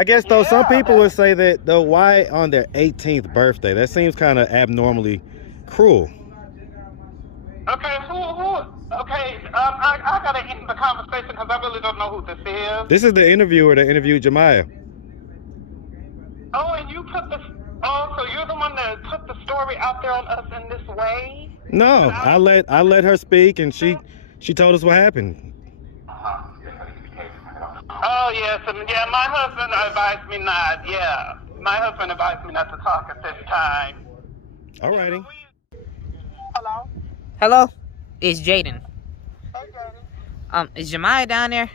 I guess though some people would say that though, why on their 18th birthday? That seems kind of abnormally cruel. Okay, okay, I gotta end the conversation because I really don't know who this is. This is the interviewer that interviewed Jemiah. Oh, and you put so you're the one that put the story out there on us in this way? No, I let her speak, and she told us what happened. Oh yes, and yeah, my husband advised me not. Yeah, my husband advised me not to talk at this time. Alrighty. Hello. Hello, it's Jaden. Hey, Jaden. Is Jemiah down there?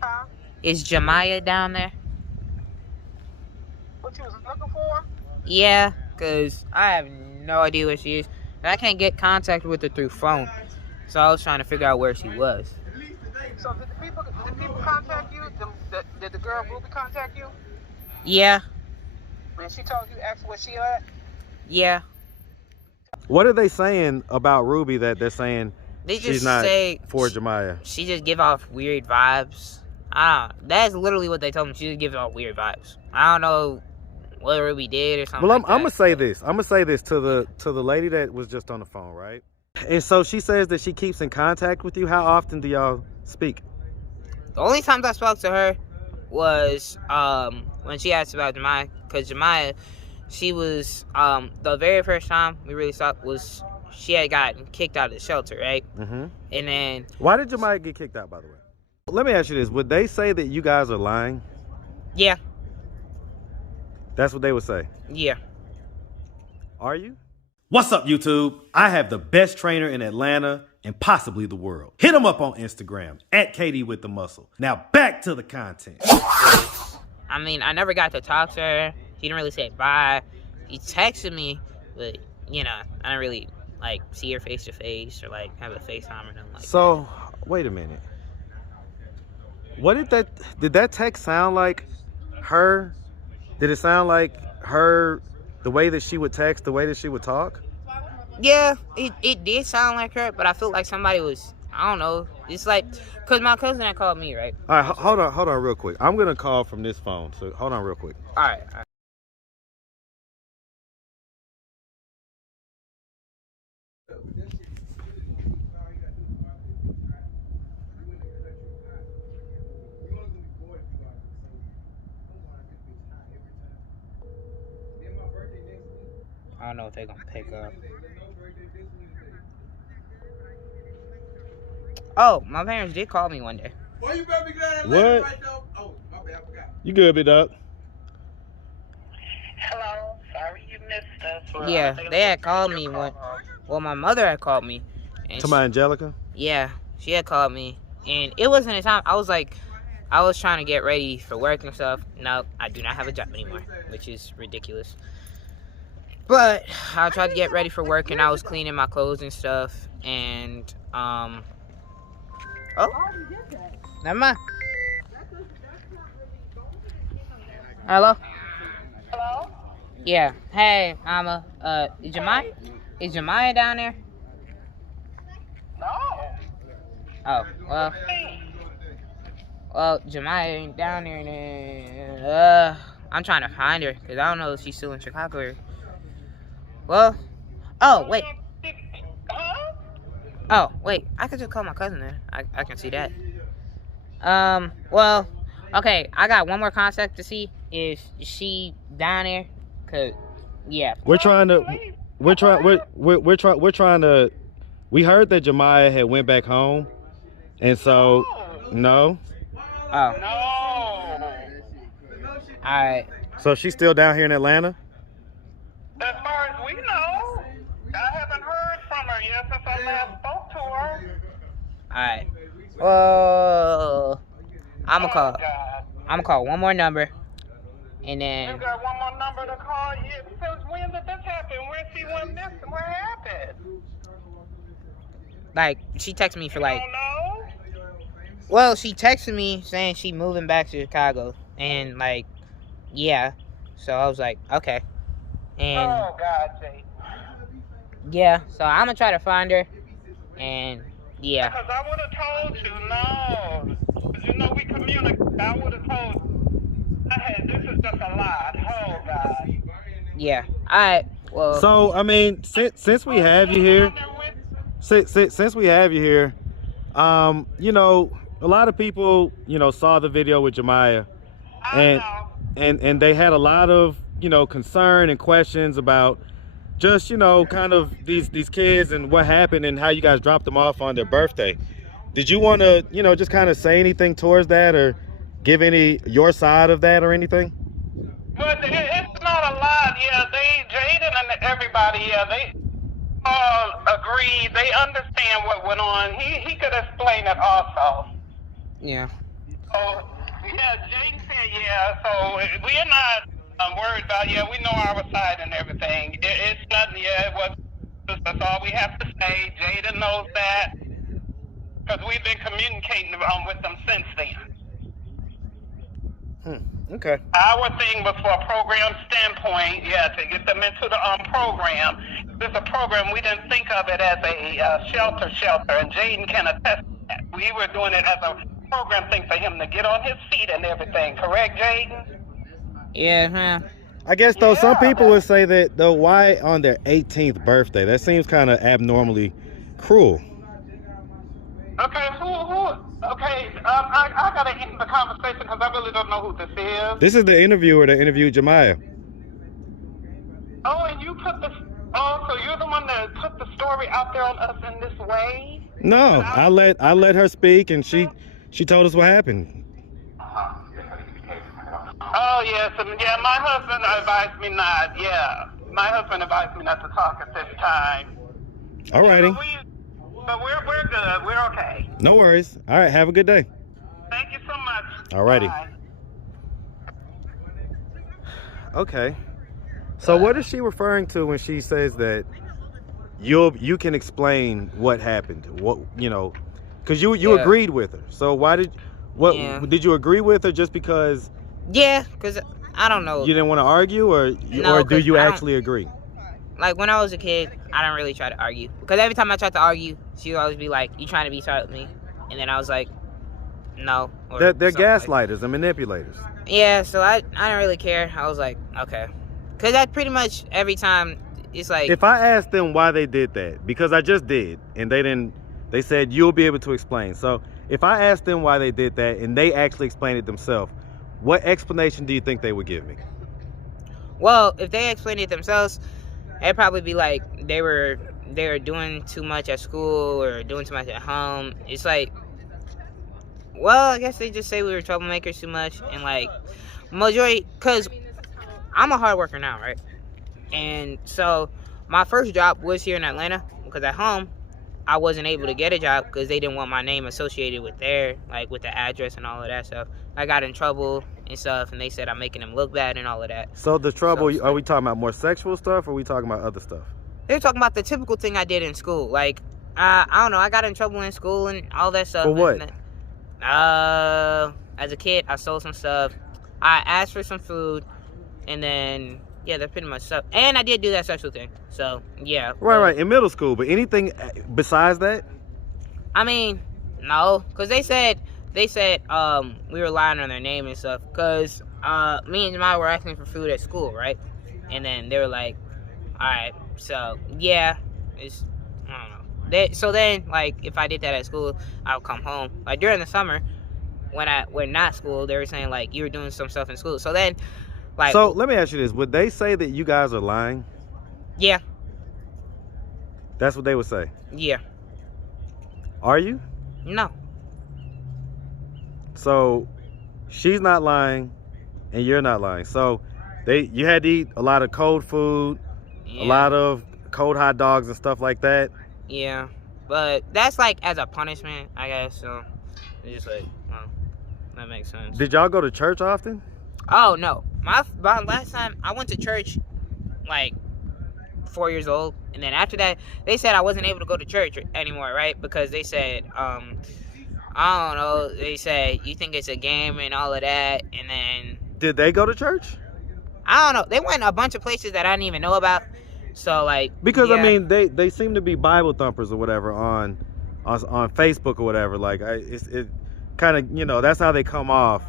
Huh? Is Jemiah down there? What you was looking for? Yeah, cause I have no idea where she is. And I can't get contact with her through phone, so I was trying to figure out where she was. So did people contact you? Did the girl Ruby contact you? Yeah. And she told you, ask where she at? Yeah. What are they saying about Ruby that they're saying They just she's not say for Jemiah? She just give off weird vibes. That's literally what they told me. She just gives off weird vibes. I don't know what Ruby did or something. Well, I'm gonna say this. I'm gonna say this to the lady that was just on the phone, right? And so she says that she keeps in contact with you. How often do y'all speak? The only times I spoke to her was when she asked about Jemiah, because Jemiah, she was the very first time we really saw was she had gotten kicked out of the shelter, right? Mm-hmm. And then why did Jemiah get kicked out, by the way? Let me ask you this: would they say that you guys are lying? Yeah. That's what they would say. Yeah. Are you? What's up, YouTube? I have the best trainer in Atlanta and possibly the world. Hit him up on Instagram at KD with the muscle. Now back to the content. I mean, I never got to talk to her. She didn't really say bye. She texted me, but you know, I didn't really like see her face to face or like have a FaceTime or nothing like that. So, wait a minute. What did that text sound like her? Did it sound like her, the way that she would text, the way that she would talk? Yeah, it did sound like her, but I feel like somebody was, I don't know. It's like, because my cousin had called me, right? All right, hold on real quick. I'm going to call from this phone, so hold on real quick. All right. I don't know if they're going to pick up. Oh, my parents did call me one day. Well, you better be glad What? right though. Oh, my bad, I forgot. You good, big dog? Hello. Sorry you missed us. Well, Yeah, they had called me one. Well, my mother had called me. To my Angelica? Yeah, she had called me. And it wasn't a time. I was trying to get ready for work and stuff. No, I do not have a job anymore, which is ridiculous. But I tried to get ready for work, and I was cleaning my clothes and stuff. And, oh, never mind. Hello? Hello? Yeah. Hey, Mama. Is Jemiah down there? No. Oh, well, Jemiah ain't down there, and I'm trying to find her, because I don't know if she's still in Chicago or... Well, oh, wait. Huh? Oh, wait, I could just call my cousin then. I can see that. Well, okay, I got one more contact to see if she down there, because, yeah. We heard that Jemiah had went back home, and so, no? Oh. No. Alright. So she's still down here in Atlanta? As far as we know, I haven't heard from her yet since I last spoke to her. Alright. Well, I'm gonna call. Oh, God. I'm gonna call one more number, and You then got one more number to call? Yeah, since when did this happen? Where she went missing? What happened? like she texted me for like. You don't know? Well, she texted me saying she moving back to Chicago, and like, yeah. So I was like, okay, and Oh, God, Jay. yeah. So I'm gonna try to find her, and yeah. Because I would have told you, no. Because you know we communicate. I would have told you. This is just a lot. Oh, God. Yeah. Alright. Well, So I mean, since we have you here, since we have you here, you know, a lot of people, you know, saw the video with Jemiah, I and know. and they had a lot of, you know, concern and questions about just, you know, kind of these kids and what happened and how you guys dropped them off on their birthday. Did you want to, you know, just kind of say anything towards that or give any your side of that or anything? But it's not a lot. Yeah, Jaden and everybody, yeah, they all agree. They understand what went on. He could explain it also. yeah. So, yeah, Jaden said, yeah, so we're not worried about, yeah, we know our side and everything. It's nothing, yeah, it was, that's all we have to say. Jaden knows that, because we've been communicating with them since then. Okay. Our thing was for a program standpoint, yeah, to get them into the program. This is a program, we didn't think of it as a shelter, and Jaden can attest to that. We were doing it as a program thing for him to get on his feet and everything. Correct, Jaden? Yeah, I guess though some Yeah. people would say that though why on their 18th birthday? That seems kind of abnormally cruel. Okay, okay, I gotta end the conversation because I really don't know who this is. This is the interviewer that interviewed Jemiah. Oh, and you put so you're the one that put the story out there on us in this way? No, I let her speak and she told us what happened. Oh, yes, and yeah, my husband advised me not, yeah. My husband advised me not to talk at this time. Alrighty. But we're good, we're okay. No worries. All right, have a good day. Thank you so much. Alrighty. Bye. Okay. So what is she referring to when she says that you can explain what happened? What, you know, because you Yeah. agreed with her. So why did did you agree with her just because Yeah, because I don't know. you didn't want to argue or No, or do 'cause you I don't- actually agree? Like, when I was a kid, I didn't really try to argue. Because every time I tried to argue, she would always be like, you trying to be smart with me? And then I was like, no. Or They're something like- gaslighters and manipulators. Yeah, so I didn't really care. I was like, okay. Because that pretty much every time, it's like... If I asked them why they did that, because I just did, and they said you'll be able to explain. So if I asked them why they did that and they actually explained it themselves, what explanation do you think they would give me? Well, if they explained it themselves, it'd probably be like they were doing too much at school or doing too much at home. It's like, well, I guess they just say we were troublemakers too much, and like majority, because I'm a hard worker now, right? And so my first job was here in Atlanta, because at home I wasn't able to get a job because they didn't want my name associated with with the address and all of that stuff. I got in trouble and stuff, and they said I'm making them look bad and all of that. So the trouble, So- are we talking about more sexual stuff or are we talking about other stuff? They're talking about the typical thing I did in school. Like, I don't know, I got in trouble in school and all that stuff. For what? As a kid, I stole some stuff. I asked for some food, and then, yeah, that's pretty much stuff. And I did do that sexual thing. So, yeah. Right, in middle school. But anything besides that? I mean, no, because they said we were lying on their name and stuff. Because me and Jemiah were asking for food at school, right? And then they were like, all right, so yeah, it's, I don't know. So then, like, if I did that at school, I would come home. Like during the summer, when not school, they were saying like you were doing some stuff in school. So then, like, So let me ask you this: would they say that you guys are lying? yeah, That's what they would say. yeah, Are you? no, So she's not lying, and you're not lying. So you had to eat a lot of cold food, yeah, a lot of cold hot dogs and stuff like that. yeah. But that's like as a punishment, I guess. So it's just like, well, that makes sense. Did y'all go to church often? Oh no, my last time I went to church, like 4 years old, and then after that they said I wasn't able to go to church anymore, right? Because they said I don't know, they said you think it's a game and all of that, and then Did they go to church? I don't know, they went a bunch of places that I didn't even know about. So like, Because yeah. I mean, they seem to be Bible thumpers or whatever on Facebook or whatever. Like it kind of, you know, that's how they come off.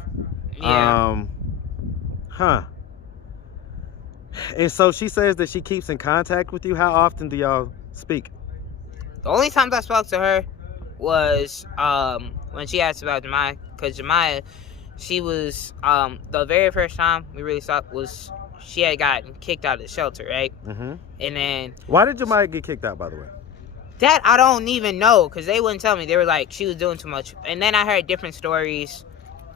Yeah. Huh. And so she says that she keeps in contact with you. How often do y'all speak? The only times I spoke to her was when she asked about Jemiah, because Jemiah, she was the very first time we really talked was she had gotten kicked out of the shelter, right? Mm-hmm. And then Why did Jemiah get kicked out, by the way? that I don't even know, because they wouldn't tell me. They were like, she was doing too much. And then I heard different stories.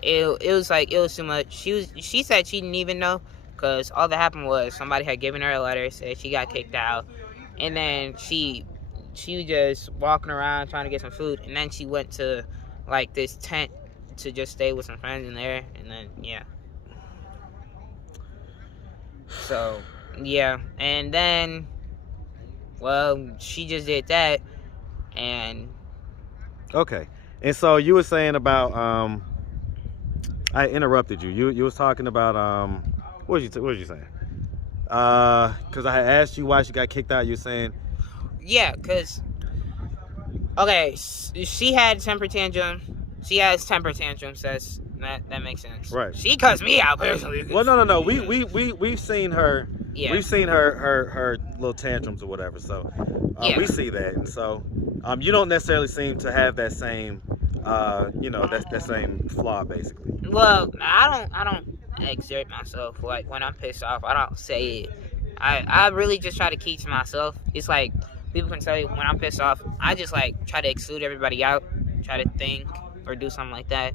It was like, it was too much. She said she didn't even know, because all that happened was somebody had given her a letter, said she got kicked out. And then she was just walking around trying to get some food. And then she went to like this tent to just stay with some friends in there. And then, yeah. So, yeah. And then, well, she just did that. And Okay. And so you were saying about I interrupted you. You was talking about what was you saying? Because I had asked you why she got kicked out. You were saying, yeah, because okay, she had temper tantrum. She has temper tantrums. That makes sense. Right. She cuts me out personally. well, no. We've seen her. Yeah. We've seen her little tantrums or whatever. So Yeah. we see that, and so you don't necessarily seem to have that same that same flaw basically. Well, I don't exert myself. Like when I'm pissed off, I don't say it. I really just try to keep to myself. It's like people can tell you when I'm pissed off, I just like try to exclude everybody out, try to think or do something like that.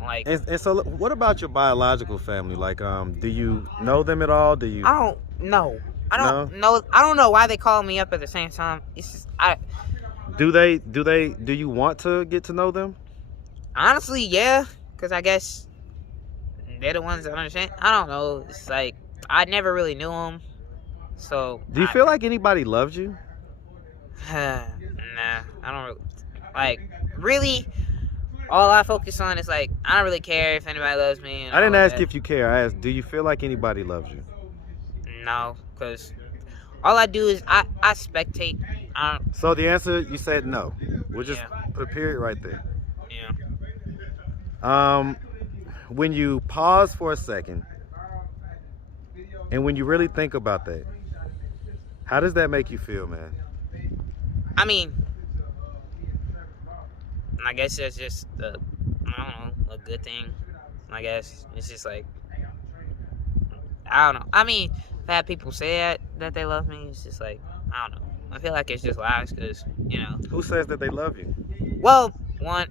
Like, And so, what about your biological family? Like, do you know them at all? Do you? I don't know. I don't know. I don't know why they call me up at the same time. It's just, Do you want to get to know them? honestly, yeah, because I guess they're the ones that understand. I don't know. It's like I never really knew them. So Do you feel like anybody loves you? nah, I don't really, like really. All I focus on is like I don't really care if anybody loves me. I didn't ask if you care. I asked, do you feel like anybody loves you? No, because all I do is I spectate. So the answer, you said no. We'll just put a period right there. Yeah. When you pause for a second, and when you really think about that, how does that make you feel, man? I mean, I guess it's just I don't know, a good thing. I guess it's just like I don't know. I mean, I've had people say that they love me. It's just like I don't know. I feel like it's just lies because Who says that they love you? Well,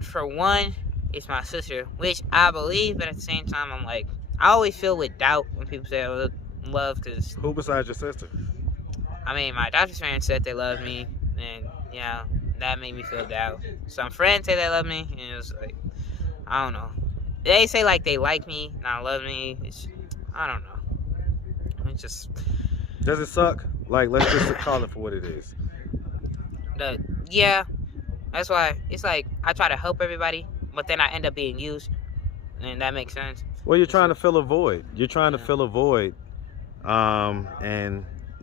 for one, it's my sister, which I believe, but at the same time, I'm like I always feel with doubt when people say love because Who besides your sister? I mean, my doctor's parents said they love me, and that made me feel doubt. Some friends say they love me, and it was like, I don't know. They say like they like me, not love me. I don't know. It's just. Does it suck? Like, let's just call it for what it is. Yeah, that's why it's like I try to help everybody, but then I end up being used, and that makes sense. Well, you're trying to fill a void. You're trying to fill a void, and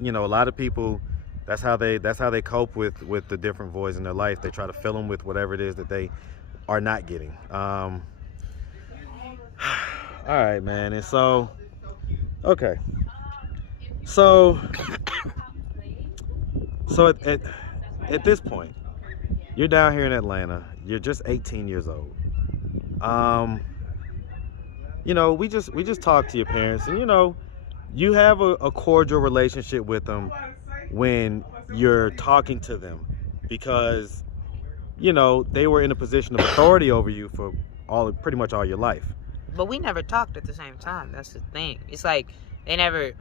a lot of people. That's how they cope with the different voids in their life. They try to fill them with whatever it is that they are not getting. All right, man. And so, okay. So at this point, you're down here in Atlanta. You're just 18 years old. We just talked to your parents, and you have a cordial relationship with them when you're talking to them because they were in a position of authority over you for pretty much all your life. But we never talked at the same time. That's the thing. It's like they never,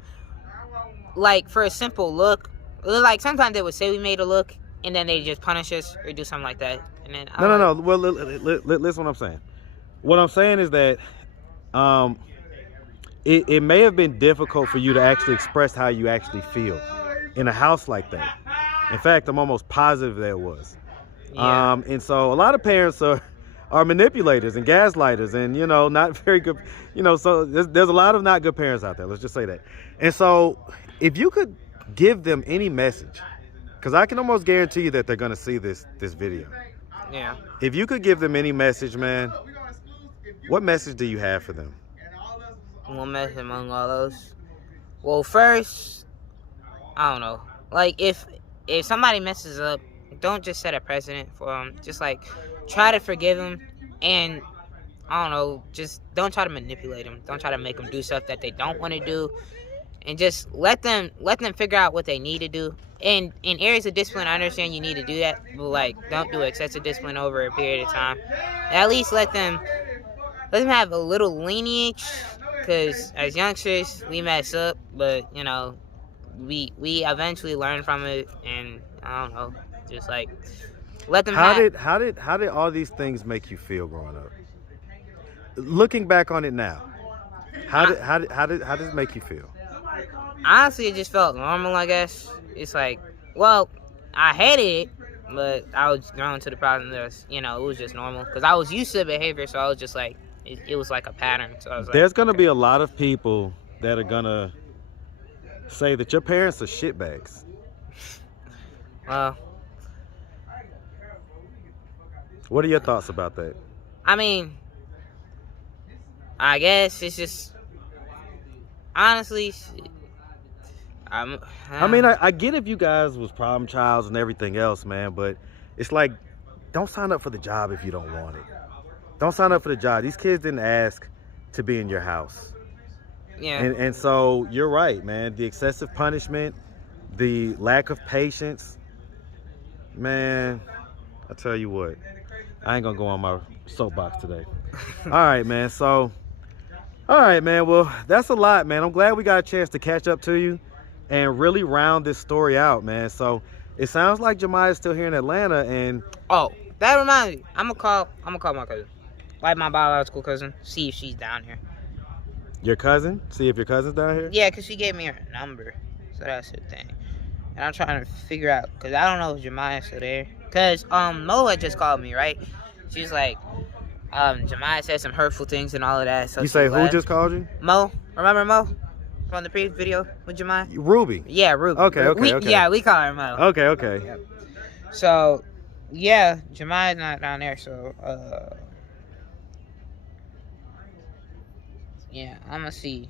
like, for a simple look, like sometimes they would say we made a look and then they just punish us or do something like that. And then no. Well, listen what I'm saying. What I'm saying is that it may have been difficult for you to actually express how you actually feel in a house like that. In fact, I'm almost positive that it was. Yeah. And so a lot of parents are manipulators and gaslighters and, not very good, so there's a lot of not good parents out there. Let's just say that. And so if you could give them any message, because I can almost guarantee you that they're going to see this video. Yeah. If you could give them any message, man, what message do you have for them? one mess among all those. Well, first, I don't know. Like, if somebody messes up, don't just set a precedent for them. Just, like, try to forgive them. And, I don't know, just don't try to manipulate them. Don't try to make them do stuff that they don't want to do. And just let them figure out what they need to do. And in areas of discipline, I understand you need to do that. But, like, don't do excessive discipline over a period of time. At least let them have a little lineage. Because as youngsters, we mess up. But, you know, we eventually learn from it, and I don't know, just like let them. How did all these things make you feel growing up? Looking back on it now, how did it make you feel? Honestly, it just felt normal. I guess it's like, well, I hated it, but I was grown to the problem that it was just normal because I was used to the behavior, so I was just like, it was like a pattern. So I was like, there's gonna be a lot of people that are gonna say that your parents are shitbags. Well, what are your thoughts about that? I mean, I guess it's just honestly. I get if you guys was problem childs and everything else, man, but it's like, don't sign up for the job if you don't want it. Don't sign up for the job. These kids didn't ask to be in your house. Yeah. And so you're right, man. The excessive punishment, the lack of patience, man, I tell you what, I ain't gonna go on my soapbox today. All right, man. Well, that's a lot, man. I'm glad we got a chance to catch up to you and really round this story out, man. So it sounds like Jemiah's still here in Atlanta, and oh, that reminds me, I'm gonna call my cousin, like my biological cousin, see if she's down here. Your cousin? See if your cousin's down here? Yeah, because she gave me her number, so that's the thing. And I'm trying to figure out, because I don't know if Jemiah's still there. Because Mo had just called me, right? She's like, Jemiah said some hurtful things and all of that. So you say who just called you? Mo. Remember Mo? From the previous video with Jemiah? Ruby. Yeah, Ruby. Okay. Yeah, we call her Mo. Okay. Yep. So, yeah, Jemiah's not down there, so, yeah, I'm gonna see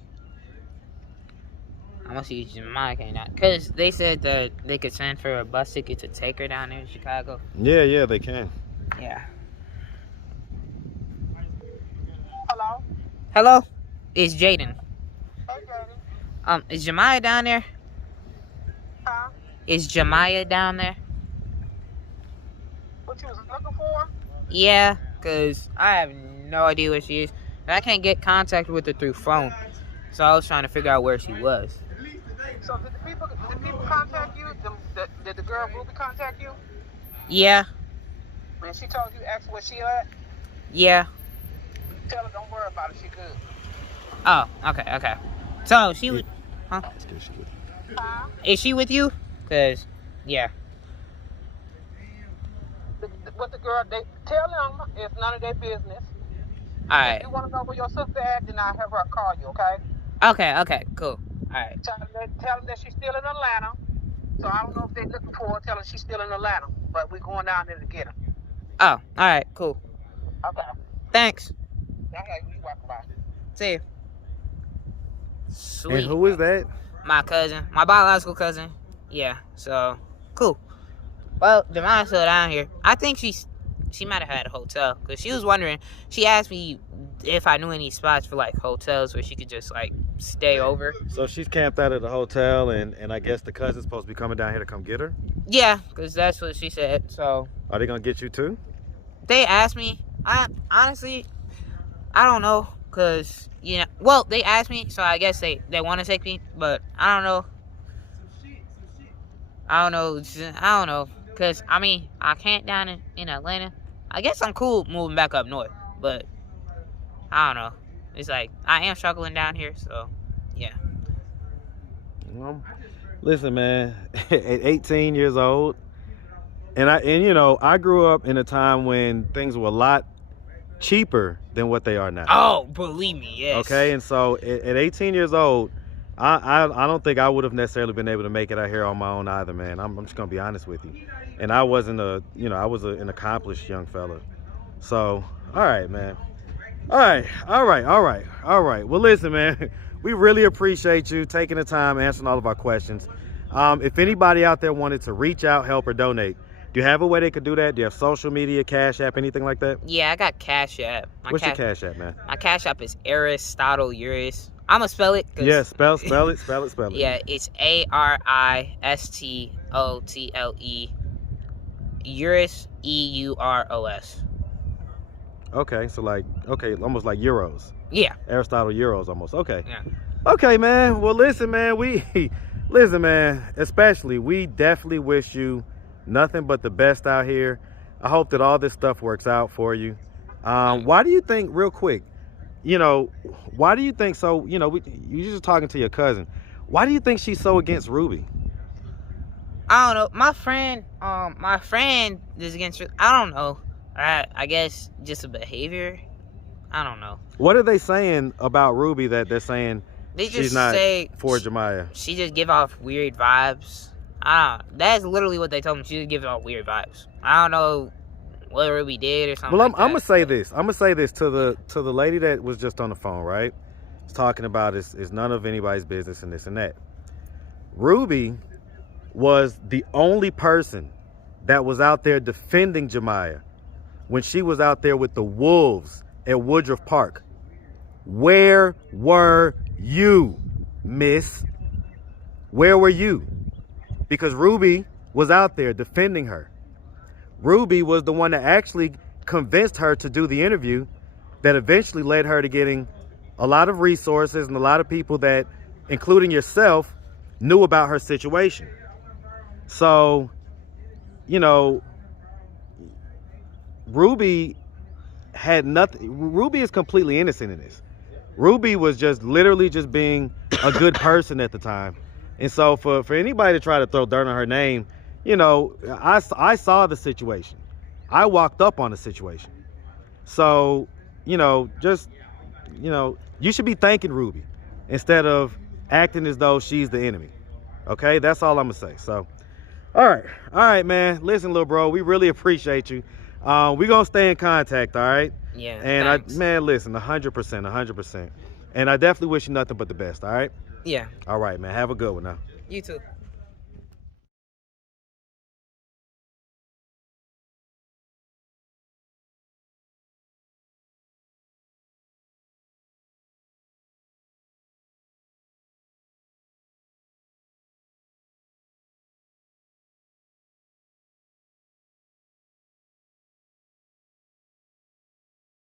if Jemiah came down. Because they said that they could send for a bus ticket to take her down there in Chicago. Yeah, they can. Yeah. Hello? Hello? It's Jaden. Hey, Jaden. Is Jemiah down there? Huh? Is Jemiah down there? What you was looking for? Yeah, because I have no idea where she is. And I can't get contact with her through phone. So I was trying to figure out where she was. So did the people contact you? Did the girl Ruby contact you? Yeah. And she told you, ask where she at? Yeah. Tell her don't worry about it, she good. Oh, okay. So she would... Huh? Huh? Is she with you? Because, yeah. What the girl, tell them it's none of their business. Alright. If you want to know where your sister at, then I'll have her call you, okay? Okay, cool. Alright. Tell them that she's still in Atlanta. So I don't know if they're looking for her. Tell her she's still in Atlanta. But we're going down there to get her. Oh, alright, cool. Okay. Thanks. Okay, you welcome. Bye. See you. Sweet. And who is that? My cousin. My biological cousin. Yeah, so, cool. Well, Jemiah's still down here. I think she might have had a hotel. Because she was wondering, she asked me if I knew any spots for, like, hotels where she could just, like, stay over. So she's camped out at the hotel, and I guess the cousin's supposed to be coming down here to come get her? Yeah, because that's what she said, so. Are they going to get you too? They asked me. Honestly, I don't know. Because, well, they asked me, so I guess they want to take me. But I don't know. I don't know. Because, I can't down in Atlanta. I guess I'm cool moving back up north. But, I don't know. It's like, I am struggling down here, so, yeah. Well, listen, man. At 18 years old, and I grew up in a time when things were a lot cheaper than what they are now. Oh, believe me, yes. Okay, and so at 18 years old, I don't think I would have necessarily been able to make it out here on my own either, man. I'm just gonna be honest with you. And I wasn't I was an accomplished young fella. So, all right, man. All right. Well, listen, man, we really appreciate you taking the time answering all of our questions. If anybody out there wanted to reach out, help, or donate, do you have a way they could do that? Do you have social media, Cash App, anything like that? Yeah, I got Cash App. What's your Cash App, man? My Cash App is aristotleeuros. I'm gonna spell it. Yeah, spell it. Yeah, it's ARISTOTLE. Euros, EUROS. Okay, so almost like euros. Yeah. Aristotle euros almost. Okay. Yeah. Okay, man. Well, listen, man. Especially, we definitely wish you nothing but the best out here. I hope that all this stuff works out for you. Why do you think, real quick, why do you think so, you just talking to your cousin. Why do you think she's so against Ruby? I don't know. My friend is against. I don't know. I guess just a behavior. I don't know. What are they saying about Ruby that they're saying They she's just not say for Jemiah? She just give off weird vibes. That's literally what they told me. She just gives off weird vibes. I don't know what Ruby did or something. Well, I'm gonna say this. I'm gonna say this to the lady that was just on the phone, right? It's talking about it's none of anybody's business and this and that. Ruby was the only person that was out there defending Jemiah when she was out there with the wolves at Woodruff Park. Where were you, miss? Where were you? Because Ruby was out there defending her. Ruby was the one that actually convinced her to do the interview that eventually led her to getting a lot of resources and a lot of people that, including yourself, knew about her situation. So, Ruby had nothing. Ruby is completely innocent in this. Ruby was just literally just being a good person at the time. And so for anybody to try to throw dirt on her name, I saw the situation. I walked up on the situation. So, you should be thanking Ruby instead of acting as though she's the enemy. Okay, that's all I'm gonna say. So, all right, man. Listen, little bro, we really appreciate you. We're gonna stay in contact, all right? Yeah. And thanks. listen, 100%. And I definitely wish you nothing but the best, all right? Yeah. All right, man. Have a good one now. You too.